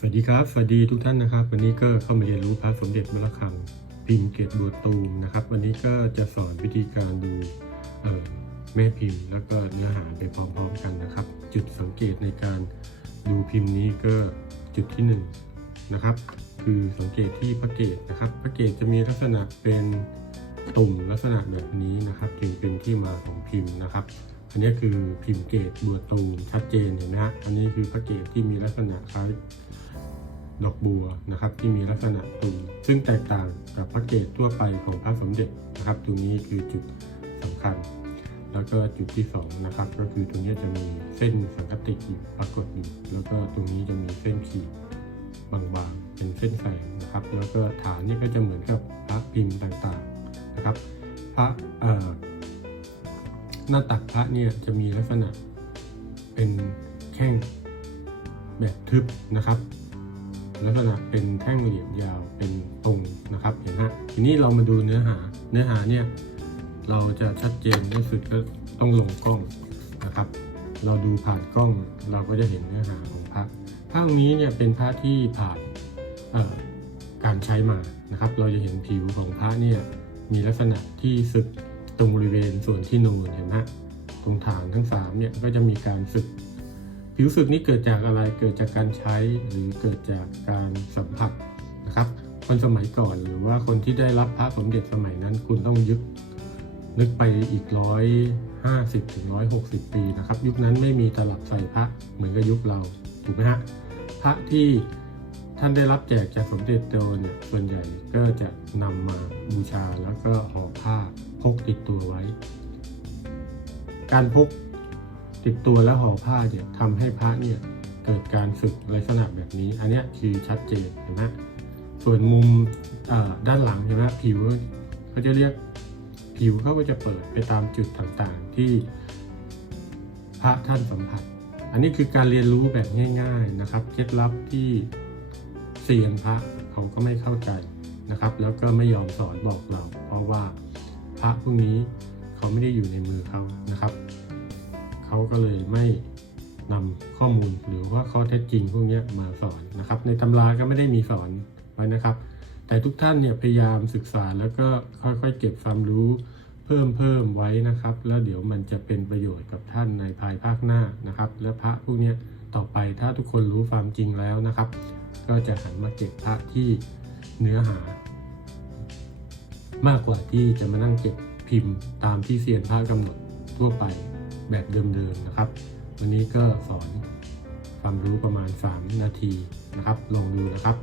สวัสดีครับ สวัสดีทุกท่านนะครับ วันนี้ก็เข้ามาเรียนรู้พระสมเด็จพระระฆังพิมพ์เกตบัวตูมนะครับ วันนี้ก็จะสอนวิธีการดูเอ่อแม่พิมพ์ แล้วก็เนื้อหาไปพร้อมๆกันนะครับ จุดสังเกตในการดูพิมพ์นี้ก็จุดที่หนึ่งนะครับ คือสังเกตที่พระเกตนะครับ พระเกตจะมีลักษณะเป็นตุ่มลักษณะแบบนี้นะครับ จึงเป็นที่มาของพิมพ์นะครับอันนี้คือพิมพ์เกตบัวตูมชัดเจนเห็นไหมฮะอันนี้คือพระเกตที่มีลักษณะคล้าย ดอกบัวนะครับที่มีลักษณะตุ่มซึ่งแตกต่างกับพระเกตทั่วไปของพระสมเด็จนะครับตรงนี้คือจุดสำคัญ แล้วก็จุดที่สองนะครับก็คือตรงนี้จะมีเส้นสังกติอยู่ปรากฏอยู่แล้วก็ตรงนี้จะมีเส้นขีดบางๆเป็นเส้นแสงนะครับ แล้วก็ฐานนี่ก็จะเหมือนกับพระพิมพ์ต่างๆนะครับพระเอ่อหน้าตักพระเนี่ยจะมีลักษณะเป็นแข้งแบบทึบนะครับ ลักษณะเป็นแท่งเหลี่ยมยาวเป็นตรงนะครับเห็นไหมทีนี้เรามาดูเนื้อหาเนื้อหาเนี่ยเราจะชัดเจนที่สุดก็ต้องลงกล้องนะครับ เราดูผ่านกล้องเราก็จะเห็นเนื้อหาของพระพระนี้เนี่ยเป็นพระที่ผ่านการใช้มานะครับ เราจะเห็นผิวของพระเนี่ยมีลักษณะที่สึกตรงบริเวณส่วนที่นูนเห็นไหมตรงฐานทั้ง3เนี่ยก็จะมีการสึก ผิวสึกนี้เกิดจากอะไรเกิดจากการใช้หรือเกิดจากการสัมผัสนะครับคนสมัยก่อนหรือว่าคนที่ได้รับพระสมเด็จสมัยนั้น คุณต้องยึดนึกไปอีกร้อยห้าสิบถึงร้อยหกสิบปีนะครับ ยุคนั้นไม่มีตลับใส่พระเหมือนกับยุคเราถูกไหมฮะพระที่ท่านได้รับแจกจากสมเด็จโตเนี่ยส่วนใหญ่ก็จะนำมาบูชาแล้วก็ห่อผ้าพกติดตัวไว้ การพก ติดตัวและห่อผ้าเนี่ยทำให้พระเนี่ยเกิดการสึกลักษณะแบบนี้ อันนี้คือชัดเจนเห็นไหมส่วนมุมด้านหลังเห็นไหมผิวเขาจะเรียกผิวเขาก็จะเปิดไปตามจุดต่างๆ ที่พระท่านสัมผัส อันนี้คือการเรียนรู้แบบง่าย ๆนะครับ เคล็ดลับที่เซียนพระเขาก็ไม่เข้าใจนะครับ แล้วก็ไม่ยอมสอนบอกเรา เพราะว่าพระพวกนี้เขาไม่ได้อยู่ในมือเขานะครับ เขาก็เลยไม่นำข้อมูลหรือว่าข้อเท็จจริงพวกนี้มาสอนนะครับ ในตำราก็ไม่ได้มีสอนไว้นะครับ แต่ทุกท่านเนี่ยพยายามศึกษาแล้วก็ค่อยๆ เก็บความรู้เพิ่มเพิ่มไว้นะครับ แล้วเดี๋ยวมันจะเป็นประโยชน์กับท่านในภายภาคหน้านะครับ และพระพวกนี้ต่อไปถ้าทุกคนรู้ความจริงแล้วนะครับ ก็จะหันมาเก็บพระที่เนื้อหา มากกว่าที่จะมานั่งเก็บพิมพ์ตามที่เซียนพระกำหนดทั่วไป แบบเดิมๆนะครับ วันนี้ก็สอนความรู้ประมาณ 3 นาทีนะครับ ลองดูนะครับ